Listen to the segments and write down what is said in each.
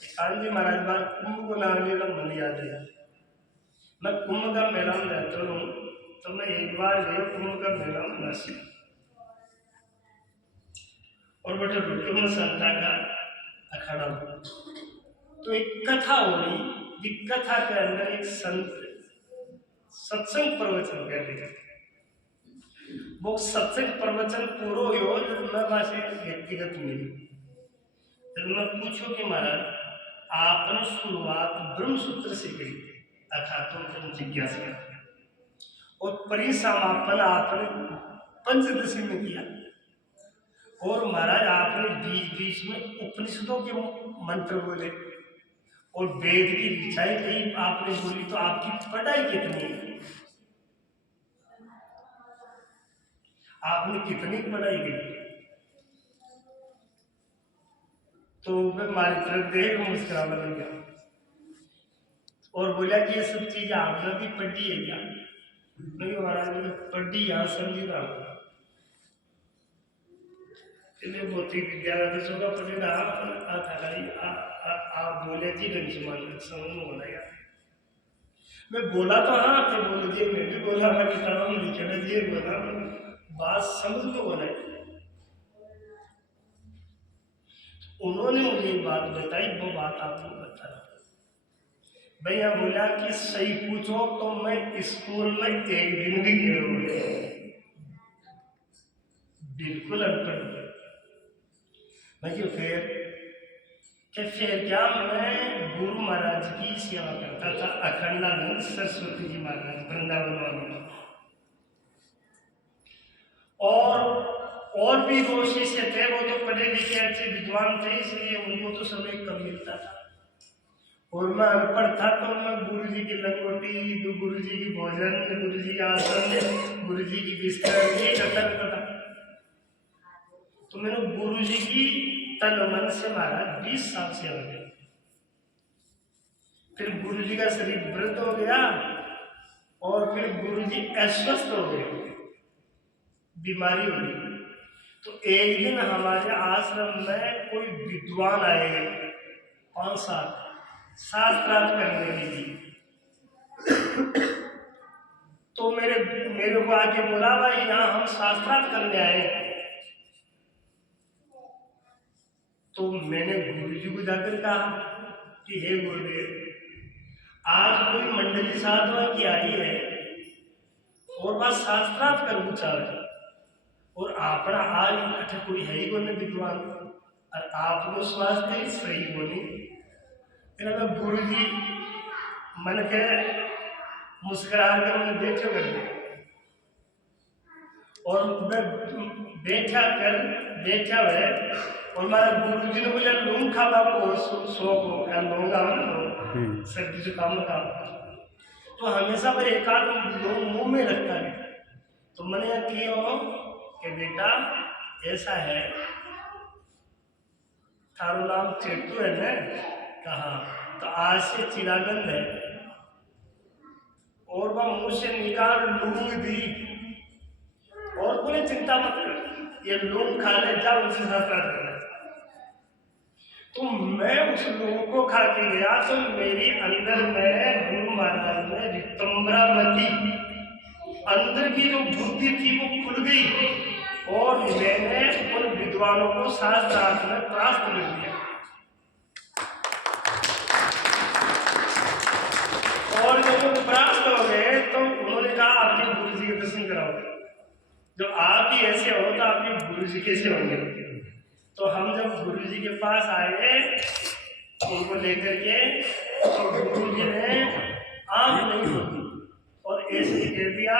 कांजी महाराज बार कुंभ को नाम लेना मन याद है। मैं कुंभ का मेला में रहता हूँ, तो मैं एक बार गया कुंभ का मेला में नासिक, और बेटा रुक्म संता का अखाड़ा। तो एक कथा हो रही, एक कथा के अंदर एक संत सत्संग प्रवचन कर रहे हैं। वो सत्संग प्रवचन पूरा हो जब मैं वहां से व्यक्तिगत मिली, जब मैं पूछो कि महाराज आपने शुरुआत ब्रह्म सूत्र से करी अथातो जिज्ञासा, और परिसमापन आपने पंचदशी में किया, और महाराज आपने बीच बीच में उपनिषदों के मंत्र बोले और वेद की ऋचाएं कही आपने बोली, तो आपकी पढ़ाई कितनी है? आपने कितनी पढ़ाई की? तो मैं हमारी तरफ देख मुस्कुराने लगा और बोला कि ये सब चीज आपने भी पढ़ी है क्या? नहीं महाराज मैंने पढ़ी, यहाँ समझी रहा हूँ। भौतिक विद्या का पढ़ेगा आप बोले जी ढंग से मान समझ में होना यार। मैं बोला तो हाँ थे, बोले जी मैं भी बोला, मैं किताबों में लिखे जी बोला, बात समझ में होना है। उन्होंने मुझे बात बताई, वो बात आपको बता रहा हूँ। भैया बोला कि सही पूछो तो मैं स्कूल में एक दिन भी गया, बिल्कुल अनपढ़। भैया फिर क्या मैं गुरु महाराज की सेवा करता था, अखंडानंद सरस्वती जी महाराज वृंदावन वालों, और भी वो शिष्य थे, वो तो पढ़े लिखे अच्छे विद्वान थे, इसलिए उनको तो समय कम मिलता था। और मैं अनपढ़ था, तो मैं गुरु जी की लंगोटी, गुरु जी की भोजन, गुरु जी का आसन, गुरु जी की बिस्तर ये करता था। तो मैंने गुरु जी की तन मन से महाराज 20 साल से हो गए। फिर गुरु जी का शरीर वृद्ध हो गया, और फिर गुरु जी अस्वस्थ हो गए, बीमारी हो गई। तो एक दिन हमारे आश्रम में कोई विद्वान आए, 5-7 शास्त्रार्थ करने के लिए। तो मेरे को आके बोला भाई यहाँ हम शास्त्रार्थ करने आए। तो मैंने गुरु जी को जाकर कहा कि हे गुरुदेव, आज कोई मंडली साधुओं की आई है और वह शास्त्रार्थ कर चाहे, और आपना आज अच्छा कोई है ही कोई विद्वान, और आपको स्वास्थ्य सही होनी। फिर मैं गुरु जी मन के मुस्कुरा कर मैंने बैठे कर दिया, और मैं बैठा हुआ, और हमारे गुरु जी ने मुझे लूंग खावा को शौक हो गया, लूंगा सर्दी जुकाम का, तो हमेशा मैं एक आध लोग मुंह में रखता है। तो मैंने किया कि बेटा ऐसा है, थारो नाम चेतु है ना? कहा तो आज से चिरागंध है, और वह मुंह से निकाल लूंग दी, और कोई चिंता मत कर, ये लूंग खा ले, जा उनसे शास्त्रार्थ करना। तो मैं उस लूंग को खा के गया, तो मेरी अंदर में गुरु महाराज में रितंबरामती अंदर की जो बुद्धि थी वो खुल गई, और मैंने उन विद्वानों को शास्त्रार्थ में परास्त कर दिया। और जब परास्त हो गए तो उन्होंने कहा आपके गुरु जी के दर्शन कराओ। जब आप ही ऐसे हो तो आपके गुरु जी कैसे होंगे? तो हम जब गुरु जी के पास आए उनको लेकर के, तो गुरु जी ने आंख नहीं खोली और ऐसे ही कह दिया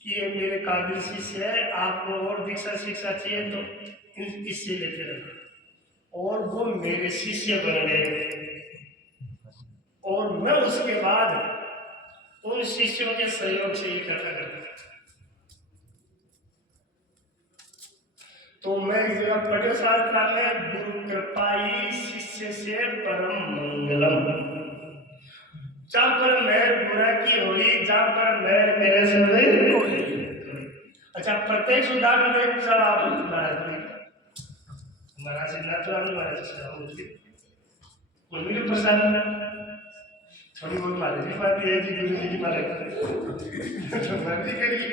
कि ये मेरे काबिल शिष्य है, आपको और दीक्षा शिक्षा चाहिए तो इससे लेते रहना। और वो मेरे शिष्य बन गए, और मैं उसके बाद उन शिष्यों के सहयोग से ही करता करता। तो मैं इस जगह पढ़े शास्त्र में गुरु कृपाई शिष्य से परम मंगलम, जहाँ पर मेहर गुना की हुई, जहाँ पर मेहर मेरे से हुई। अच्छा प्रत्येक उदाहरण देख सर आप महाराज महाराज सिद्धनाथ राम महाराज सलाम मुझे उन्हीं ने प्रसाद थोड़ी बहुत मारे जी पाती है जी गुरु जी की मारे तो मर्जी करिए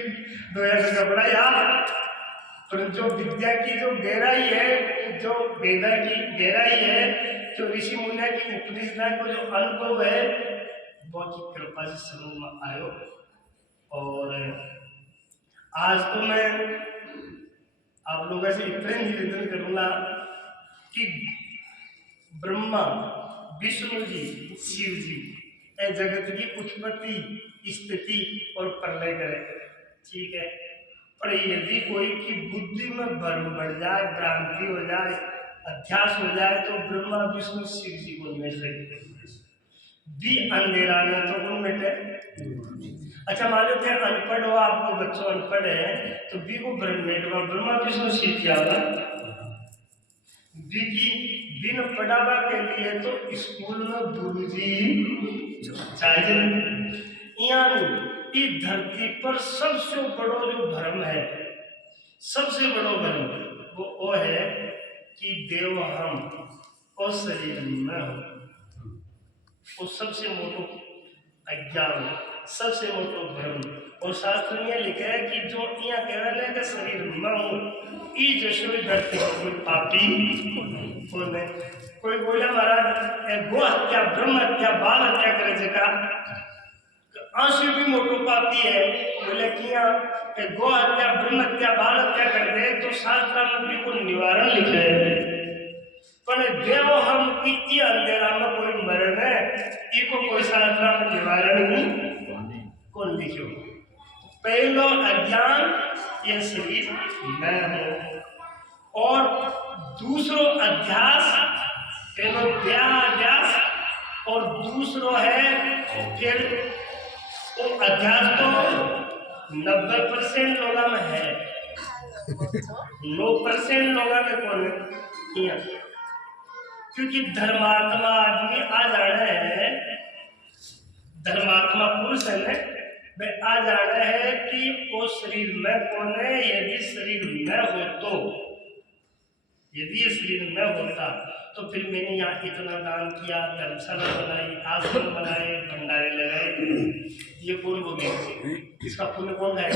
2000 का कपड़ा यार पर जो विद्या की जो गहराई है जो वेदा की गहराई है जो ऋषि मुनिया की उपनिषदा को जो अनुभव है बहुत ही कृपा से समझ में आयो। और आज तो मैं आप लोगों से इतना निवेदन करूंगा कि ब्रह्मा विष्णु जी शिव जी ए जगत की उत्पत्ति स्थिति और प्रलय करे, ठीक है। पर यदि कोई की बुद्धि में भ्रम बढ़ जाए, भ्रांति हो जाए, अध्यास हो जाए तो ब्रह्मा विष्णु शिव जी को मिट सकते भी अंधेरा में तो कौन मिटे। अच्छा मान लो क्या अनपढ़ हो, आपको बच्चों अनपढ़ है तो बी को ब्रह्मा विष्णु शिव क्या होगा बी की बिन पढ़ावा के लिए तो स्कूल में गुरुजी चाहिए। यानी इस धरती पर सबसे बड़ो जो भ्रम है, सबसे बड़ो भ्रम वो है कि देव हम और शरीर में हो, वो सबसे मोटो अज्ञान, सबसे मोटो भ्रम। और शास्त्र में लिखा है कि जो यहाँ कह रहे हैं कि शरीर में हूँ ई जशो धरती कोई पापी बोले कोई बोले महाराज गो हत्या ब्रह्म हत्या बाल हत्या करे जगह आंसू भी मोटो पापी है। बोले किया गो हत्या ब्रह्म हत्या बाल हत्या कर दे तो शास्त्र में भी कोई निवारण लिखे है। पर देव हम की अंधेरा में कोई मरण है इको कोई शास्त्र में निवारण नहीं कौन लिखो। पहलो अज्ञान ये शरीर मैं हूं और दूसरो अध्यास पहलो अध्यास और दूसरो है फिर वो अध्यास तो 90% लोगों में है 9% लोगों में कौन है क्योंकि धर्मात्मा आदमी आ जाना है, धर्मात्मा पुरुष है ना वे आ जाना है कि वो शरीर में कौन है। यदि शरीर में हो तो यदि ये शरीर न होता तो फिर मैंने यहाँ इतना दान किया, धर्मशाला बनाई, आश्रम बनाए, भंडारे लगाए, ये कौन बोलेंगे इसका पुण्य कौन है।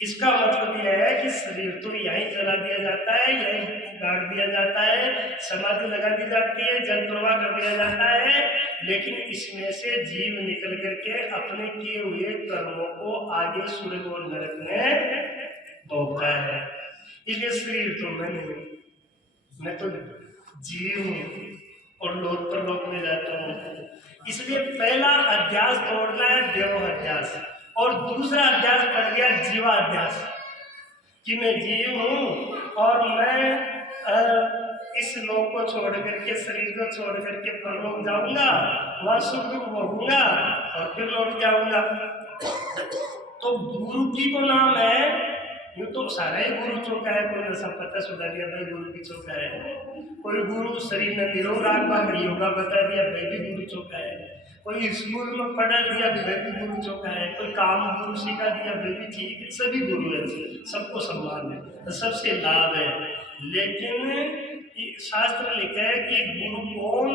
इसका मतलब यह है कि शरीर तो यहीं जला दिया जाता है, यहीं गाड़ दिया जाता है, समाधि लगा दी जाती है, जल प्रवाह कर दिया जाता है, लेकिन इसमें से जीव निकल करके अपने किए हुए कर्मों को आगे स्वर्ग और नरक में भोगता है। इसलिए शरीर तो मैं नहीं, मैं तो जीव हूँ और लोक पर लोक में जाता हूँ। इसलिए पहला अध्यास तोड़ना है देव अध्यास और दूसरा अध्यास पड़ गया जीवाध्यास कि मैं जीव हूँ और मैं इस लोक को छोड़ करके शरीर को छोड़ करके परलोक जाऊंगा, वहां सुख दुख भोगूंगा और फिर लौट जाऊंगा। तो गुरु की को नाम है यूँ तो सारा ही गुरु चौका है, कोई ऐसा पता सुधा दिया भाई गुरु की चौका है, कोई गुरु शरीर में निरोग रखा योगा बता दिया भाई भी गुरु चौका है, कोई स्कूल में पढ़ा दिया भाई भी गुरु चौका है, कोई काम गुरु सिखा दिया भाई भी ठीक है, सभी गुरु है, सबको सम्मान है, सबसे लाभ है। लेकिन शास्त्र लिखा है कि गुरु कौन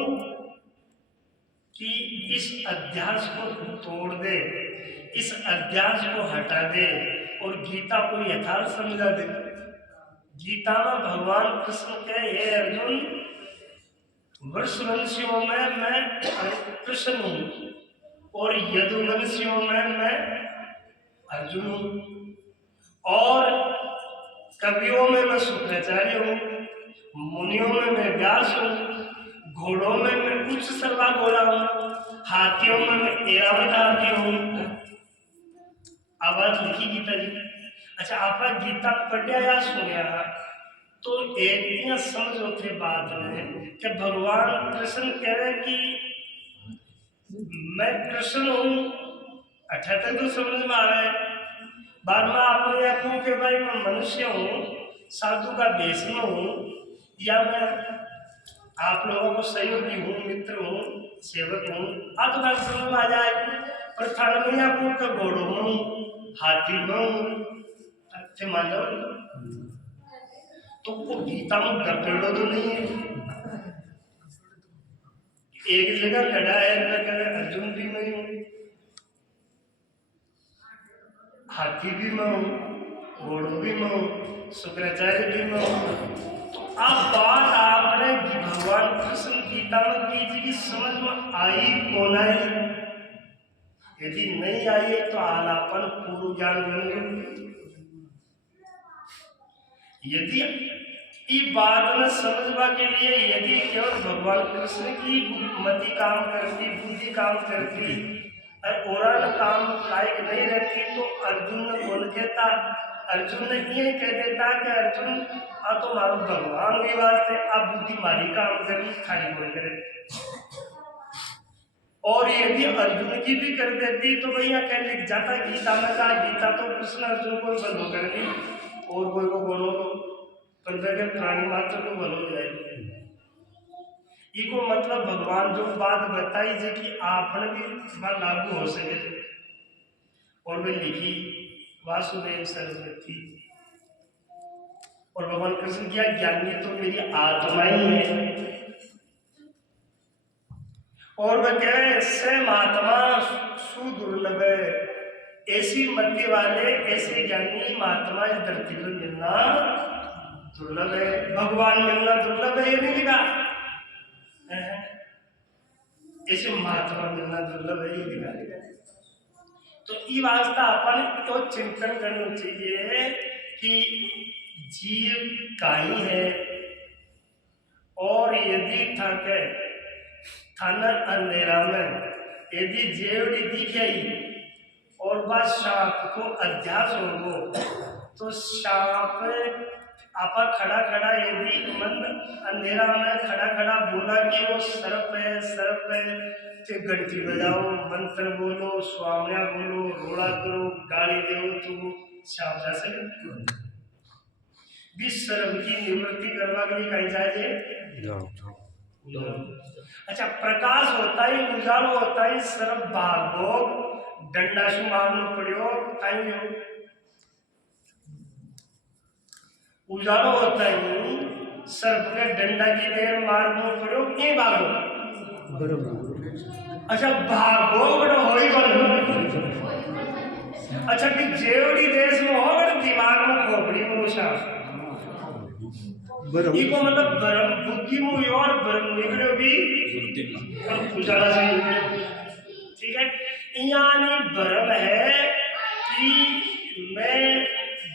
कि इस अध्यास को तोड़ दे, इस अध्यास को हटा दे और गीता को यथार्थ समझा दे। गीता में भगवान कृष्ण के हे अर्जुन वृषवंशियों में मैं कृष्ण हूँ और यदुवंशियों में मैं अर्जुन हूँ और कवियों में मैं शुक्राचार्य हूँ, मुनियों में मैं व्यास हूँ, घोड़ों में मैं उच्च सर्वा घोड़ा हूँ, हाथियों में मैं एरावत हाथी हूँ। आवाज लिखी गीता जी। अच्छा आप गीता पढ़िया या सुनिया तो एक समझ होते बात में कि भगवान कृष्ण कह रहे कि मैं कृष्ण हूँ, अच्छा तक तो समझ में आ रहा है। बाद में आपने कहूँ कि भाई मैं मनुष्य हूँ, साधु का भेष में हूँ या मैं आप लोगों को सहयोगी हूँ, मित्र हूँ, सेवक हूँ, आप तो बात समझ में आ जाए। पर थाना में आपको का घोड़ों में हाथी में मान जाओ। तो वो गीता में गपेड़ो तो नहीं है। एक जगह खड़ा है, मैं कह रहा अर्जुन भी मैं हूं, हाथी भी मैं हूं, घोड़ो भी मैं हूं, शुक्राचार्य भी मैं हूं। तो अब बात आपने भगवान कृष्ण गीता में की थी कि समझ में आई कौन आई? यदि नहीं आई तो आलापन पूर्व ज्ञान बन गए। यदि इस बात में समझवा के लिए यदि केवल भगवान कृष्ण की मति काम करती, बुद्धि काम करती और काम लायक नहीं रहती तो अर्जुन ने बोल देता, अर्जुन ने ये कह देता कि अर्जुन आ तो मारो भगवान भी वास्ते अब बुद्धि मारी काम करी खाली बोल करे। और यदि अर्जुन की भी कर देती तो भैया कह लिख जाता गीता में कहा, गीता तो कृष्ण अर्जुन को भलो कर दी और कोई को बोलो तो पंद्रह के प्राणी मात्र को भलो जाएगी। इको मतलब भगवान जो बात बताई जे कि आपने भी लागू हो सके और वे लिखी वासुदेव सरस्वती। और भगवान कृष्ण क्या ज्ञानी तो मेरी आत्मा ही है। और वह कह रहे से महात्मा सुदुर्लभ है, ऐसी मति वाले ऐसे ज्ञानी महात्मा इस धरती पर मिलना दुर्लभ है। भगवान मिलना दुर्लभ है, ये नहीं लिखा ऐसे महात्मा मिलना दुर्लभ है, ये लिखा। तो ये वास्ता अपन तो चिंतन करना चाहिए कि जीव काई है और यदि थके थाना अंधेरा में यदि जेवड़ी दिखाई और बात सांप को अध्यास हो तो सांप आपा खड़ा खड़ा यदि मन अंधेरा में खड़ा खड़ा बोला कि वो सर्प है तो घंटी बजाओ, मंत्र बोलो, स्वामिया बोलो, रोड़ा करो, गाली दो तो सांप जा सके। सर्प की निवृत्ति करवा के लिए कहीं जाए अच्छा प्रकाश होता है, उजालो होता है, सर्प भागो डंडा से मारना पड़ो कहीं हो उजालो होता है, सर्प के डंडा की देर मारना पड़ो ये भागो। अच्छा भागो बड़ा होई बन अच्छा कि जेवड़ी देश में हो बड़ा दिमाग में खोपड़ी में उषा इको मतलब ब्रह्म बुद्धि में और ब्रह्म निकलो भी और उजाला से निकलो। ठीक है, यानी ब्रह्म है कि मैं